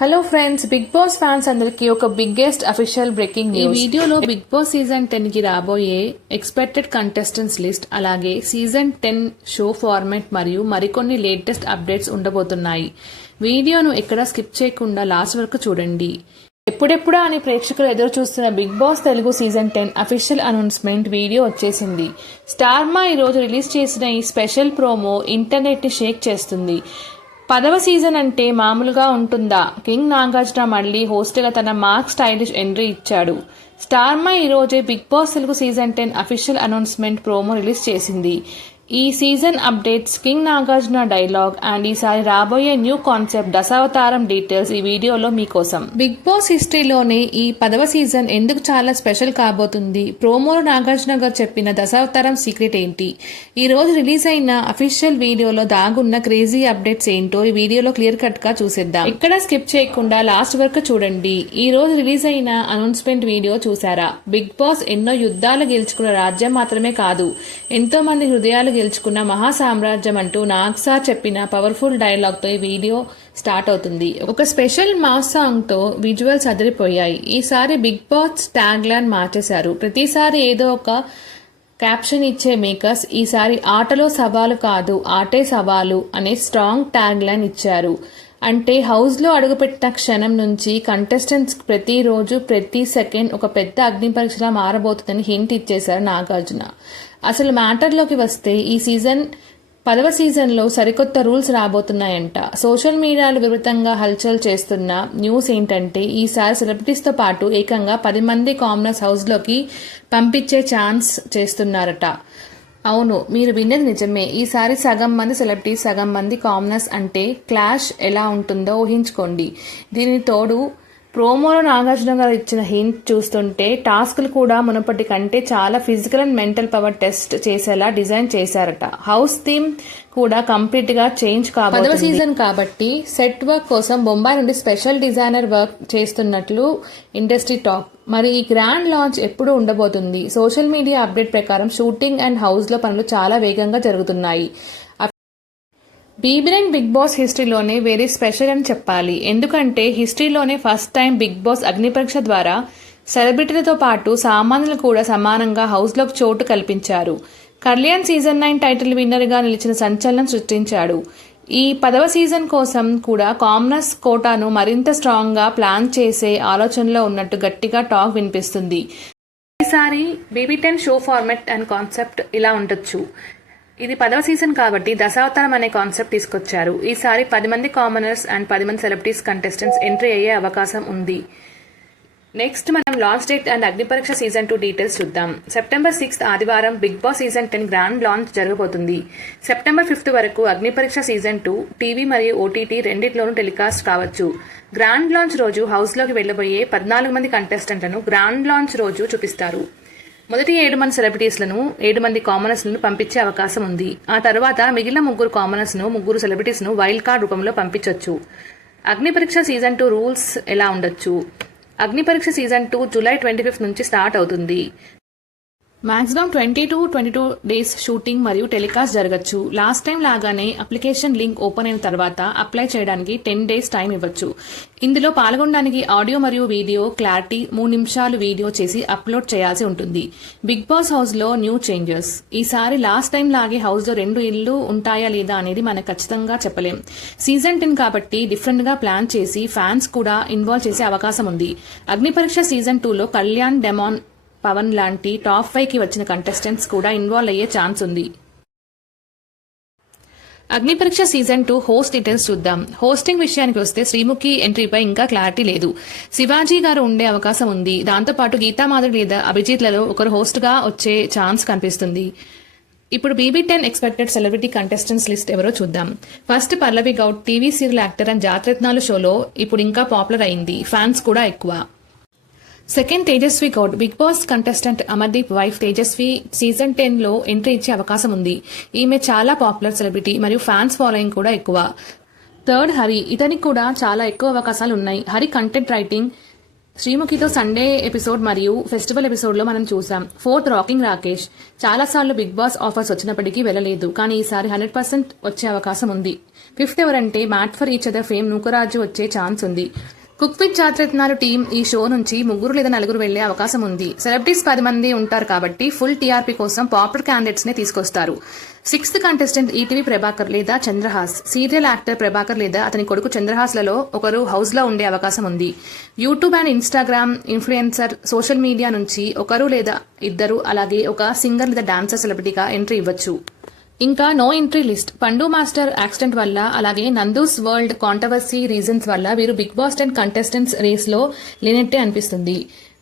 Hello friends, big boss fans అందరికి ఒక biggest official breaking news. ఈ వీడియోలో బిగ్ బాస్ సీజన్ 10 కి రాబోయే ఎక్స్పెక్టెడ్ కంటెస్టెంట్స్ లిస్ట్, అలాగే సీజన్ 10 షో ఫార్మాట్ మరియు మరికొన్ని లేటెస్ట్ అప్డేట్స్ ఉండబోతున్నాయి. వీడియోను ఎక్కడా స్కిప్ చేయకుండా లాస్ట్ వరకు చూడండి. ఎప్పుడెప్పుడా అని ప్రేక్షకులు ఎదురు చూస్తున్న big boss Telugu season 10 official announcement video వచ్చేసింది. స్టార్మా ఈరోజు రిలీజ్ చేసిన ఈ స్పెషల్ ప్రోమో ఇంటర్నెట్ ని షేక్ చేస్తుంది. 10వ సీజన్ అంటే మామూలుగా ఉంటుందా? కింగ్ నాగార్జున మళ్లీ హోస్ట్గా తన మార్క్ స్టైలిష్ ఎంట్రీ ఇచ్చాడు. స్టార్మా ఈరోజే big boss Telugu season 10 official announcement promo release చేసింది. ఈ season updates, king Nagarjuna dialogue and ఈసారి రాబోయే న్యూ కాన్సెప్ట్ దశావతారం డీటెయిల్స్ ఈ వీడియోలో మీకోసం. బిగ్ బాస్ హిస్టరీలోనే ఈ 10వ సీజన్ ఎందుకు చాలా స్పెషల్ కాబోతుంది? ప్రోమోలో నాగార్జున గారు చెప్పిన దశావతారం సీక్రెట్ ఏంటి? ఈ రోజు రిలీజ్ అయిన అఫీషియల్ వీడియోలో దాగున్న క్రేజీ అప్డేట్స్ ఏంటో ఈ వీడియోలో క్లియర్ కట్ గా చూసేద్దాం. ఎక్కడ స్కిప్ చేయకుండా లాస్ట్ వరకు చూడండి. ఈ రోజు రిలీజ్ అయిన అనౌన్స్మెంట్ వీడియో చూసారా? బిగ్ బాస్ ఎన్నో యుద్ధాలు గెలుచుకున్న రాజ్యం మాత్రమే కాదు, ఎంతో మంది హృదయాలు గెలుచుకున్న మహా సామ్రాజ్యం అంటూ నాగ్సా చెప్పిన పవర్ఫుల్ డైలాగ్ తో ఈ వీడియో స్టార్ట్ అవుతుంది. ఒక స్పెషల్ మాస్ సాంగ్ తో విజువల్స్ అదిరిపోయాయి. ఈసారి బిగ్ బాస్ ట్యాగ్ లైన్ మార్చేశారు. ప్రతిసారి ఏదో ఒక క్యాప్షన్ ఇచ్చే మేకర్స్ ఈసారి ఆటలో సవాలు కాదు, ఆటే సవాలు అనే స్ట్రాంగ్ ట్యాగ్ లైన్ ఇచ్చారు. అంటే హౌస్ లో అడుగుపెట్టిన క్షణం నుంచి కంటెస్టెంట్స్ ప్రతిరోజు ప్రతి సెకండ్ ఒక పెద్ద అగ్ని పరీక్షలా మారబోతుందని హింట్ ఇచ్చేశారు నాగార్జున. అసలు మ్యాటర్లోకి వస్తే ఈ సీజన్ 10వ సీజన్లో సరికొత్త రూల్స్ రాబోతున్నాయంట. సోషల్ మీడియాలో విపరీతంగా హల్చల్ చేస్తున్న న్యూస్ ఏంటంటే ఈసారి సెలబ్రిటీస్తో పాటు ఏకంగా 10 మంది కామనర్స్ హౌస్లోకి పంపించే ఛాన్స్ చేస్తున్నారట. అవును, మీరు విన్నది నిజమే. ఈసారి సగం మంది సెలబ్రిటీస్, సగం మంది కామనర్స్ అంటే క్లాష్ ఎలా ఉంటుందో ఊహించుకోండి. దీనికి తోడు ప్రోమోలో నాగార్జున గారు ఇచ్చిన హింట్ చూస్తుంటే టాస్క్లు కూడా మునుపటి కంటే చాలా physical and mental power test చేసేలా డిజైన్ చేశారట. హౌస్ థీమ్ కూడా కంప్లీట్ గా చేంజ్ కాబోతుంది. 10వ సీజన్ కాబట్టి సెట్ వర్క్ కోసం బొంబాయి నుండి స్పెషల్ డిజైనర్ వర్క్ చేస్తున్నట్లు ఇండస్ట్రీ టాక్. మరి ఈ గ్రాండ్ లాంచ్ ఎప్పుడు ఉండబోతుంది? సోషల్ మీడియా అప్డేట్ ప్రకారం షూటింగ్ అండ్ హౌస్ లో పనులు చాలా వేగంగా జరుగుతున్నాయి. బీబీ9 బిగ్ బాస్ హిస్టరీలోనే వెరీ స్పెషల్ అని చెప్పాలి. ఎందుకంటే హిస్టరీలోనే ఫస్ట్ టైం బిగ్ బాస్ అగ్ని పరీక్ష ద్వారా సెలబ్రిటీలతో పాటు సామాన్యులు కూడా సమానంగా హౌస్లోకి చోటు కల్పించారు. కళ్యాణ్ సీజన్ 9 టైటిల్ విన్నర్ గా నిలిచిన సంచలనం సృష్టించాడు. ఈ 10వ సీజన్ కోసం కూడా కామనర్స్ కోటాను మరింత స్ట్రాంగ్ గా ప్లాన్ చేసే ఆలోచనలో ఉన్నట్టు గట్టిగా టాక్ వినిపిస్తుంది. ఈసారి బీబీ10 షో ఫార్మాట్ అండ్ కాన్సెప్ట్ ఇలా ఉండొచ్చు. ఇది 10వ సీజన్ కాబట్టి దశావతారం అనే కాన్సెప్ట్ తీసుకొచ్చారు. ఈసారి 10 మంది కామనర్స్ అండ్ 10 మంది సెలబ్రిటీస్ కంటెస్టెంట్స్ ఎంట్రీ అయ్యే అవకాశం ఉంది. నెక్స్ట్ మనం లాంచ్ డేట్ అండ్ అగ్ని పరీక్ష సీజన్ 2 డీటెయిల్స్ చూద్దాం. సెప్టెంబర్ 6 ఆదివారం big boss season 10 grand launch జరగబోతుంది. సెప్టెంబర్ 5 వరకు అగ్ని పరీక్ష సీజన్ 2 టీవీ మరియు ఓటీటీ రెండింటిలోనూ టెలికాస్ట్ కావచ్చు. గ్రాండ్ లాంచ్ రోజు హౌస్ లోకి వెళ్లబోయే 14 మంది కంటెస్టెంట్లను గ్రాండ్ లాంచ్ రోజు చూపిస్తారు. మొదటి 7 మంది సెలబ్రిటీస్లను, 7 మంది కామనర్స్లను పంపించే అవకాశం ఉంది. ఆ తర్వాత మిగిలిన 3 కామనర్స్ను, 3 సెలబ్రిటీస్ను వైల్డ్ కార్డ్ రూపంలో పంపించొచ్చు. అగ్ని పరీక్ష సీజన్ 2 రూల్స్ ఎలా ఉండొచ్చు? అగ్ని పరీక్ష సీజన్ 2 జూలై 25 నుంచి స్టార్ట్ అవుతుంది. మాక్సిమం 20 to 22 డేస్ షూటింగ్ మరియు టెలికాస్ట్ జరగచ్చు. లాస్ట్ టైం లాగానే అప్లికేషన్ లింక్ ఓపెన్ అయిన తర్వాత అప్లై చేయడానికి 10 డేస్ టైం ఇవ్వచ్చు. ఇందులో పాల్గొనడానికి ఆడియో మరియు వీడియో క్లారిటీ 3 నిమిషాలు వీడియో చేసి అప్లోడ్ చేయాల్సి ఉంటుంది. బిగ్ బాస్ హౌస్ లో న్యూ చేంజెస్. ఈసారి లాస్ట్ టైం లాగే హౌస్ లో 2 ఇళ్లు ఉంటాయా లేదా అనేది మనకు ఖచ్చితంగా చెప్పలేం. సీజన్ 10 కాబట్టి డిఫరెంట్ గా ప్లాన్ చేసి ఫ్యాన్స్ కూడా ఇన్వాల్వ్ చేసే అవకాశం ఉంది. అగ్ని పరీక్ష సీజన్ 2 లో కళ్యాణ్, డెమాన్, పవన్ లాంటి టాప్ 5 కి వచ్చిన కంటెస్టెంట్స్ కూడా ఇన్వాల్వ్ అయ్యే ఛాన్స్ ఉంది. అగ్ని పరీక్ష సీజన్ 2 హోస్ట్ డీటెయిల్స్ చూద్దాం. హోస్టింగ్ విషయానికి వస్తే శ్రీముఖి ఎంట్రీపై ఇంకా క్లారిటీ లేదు. శివాజీ గారు ఉండే అవకాశం ఉంది. దాంతోపాటు గీతామాధవి లేదా అభిజిత్లలో ఒకరు హోస్ట్ గా వచ్చే ఛాన్స్ కనిపిస్తుంది. ఇప్పుడు బీబీ10 ఎక్స్పెక్టెడ్ సెలబ్రిటీ కంటెస్టెంట్స్ లిస్ట్ ఎవరో చూద్దాం. First Pallavi Goud TV serial actor and Jathiratnalu షోలో ఇప్పుడు ఇంకా పాపులర్ అయింది. ఫ్యాన్స్ కూడా ఎక్కువ. Second Tejaswi Goud. Bigg Boss contestant Amardeep wife Tejaswi season 10 లో ఎంట్రీ ఇచ్చే అవకాశం ఉంది. ఈమె చాలా పాపులర్ సెలబ్రిటీ మరియు ఫ్యాన్స్ ఫాలోయింగ్ కూడా ఎక్కువ. థర్డ్ హరి. ఇతనికి కూడా చాలా ఎక్కువ అవకాశాలు ఉన్నాయి. హరి కంటెంట్ రైటింగ్ శ్రీముఖితో సండే ఎపిసోడ్ మరియు ఫెస్టివల్ ఎపిసోడ్ లో మనం చూసాం. Fourth rocking Rakesh. చాలా సార్లు బిగ్ బాస్ ఆఫర్స్ వచ్చినప్పటికీ వెళ్ళలేదు, కానీ ఈసారి 100% వచ్చే అవకాశం ఉంది. 5th ఎవరంటే made for each other fame Nookaraju వచ్చే ఛాన్స్ ఉంది. కుక్ విత్ జాతిరత్నాలు టీం ఈ షో నుంచి 3 లేదా 4 వెళ్లే అవకాశం ఉంది. సెలబ్రిటీస్ 10 మంది ఉంటారు కాబట్టి ఫుల్ టీఆర్పీ కోసం పాపులర్ క్యాండిడేట్స్ నే తీసుకొస్తారు. 6th కంటెస్టెంట్ ఈటీవీ ప్రభాకర్ లేదా చంద్రహాస్. సీరియల్ యాక్టర్ ప్రభాకర్ లేదా అతని కొడుకు చంద్రహాస్ లలో ఒకరు హౌస్ లో ఉండే అవకాశం ఉంది. YouTube and Instagram influencer, social media నుంచి ఒకరు లేదా ఇద్దరు, అలాగే ఒక సింగర్ లేదా డాన్సర్ సెలబ్రిటీగా ఎంట్రీ ఇవ్వచ్చు. ఇంకా నో ఎంట్రీ లిస్ట్. పండు మాస్టర్ యాక్సిడెంట్ వల్ల, అలాగే నందూస్ వరల్డ్ కాంట్రవర్సీ రీజన్స్ వల్ల వీరు బిగ్ బాస్ 10 కంటెస్టెంట్స్ రేస్ లో లేనట్టే అనిపిస్తుంది.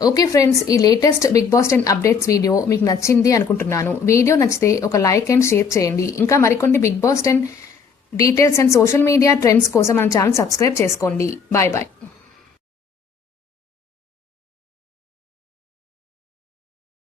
ఓకే ఫ్రెండ్స్, ఈ latest big boss 10 updates video మీకు నచ్చింది అనుకుంటున్నాను. వీడియో నచ్చితే ఒక లైక్ అండ్ షేర్ చేయండి. ఇంకా మరికొన్ని big boss 10 details and social media trends కోసం మన ఛానల్ సబ్స్క్రైబ్ చేసుకోండి. Bye bye.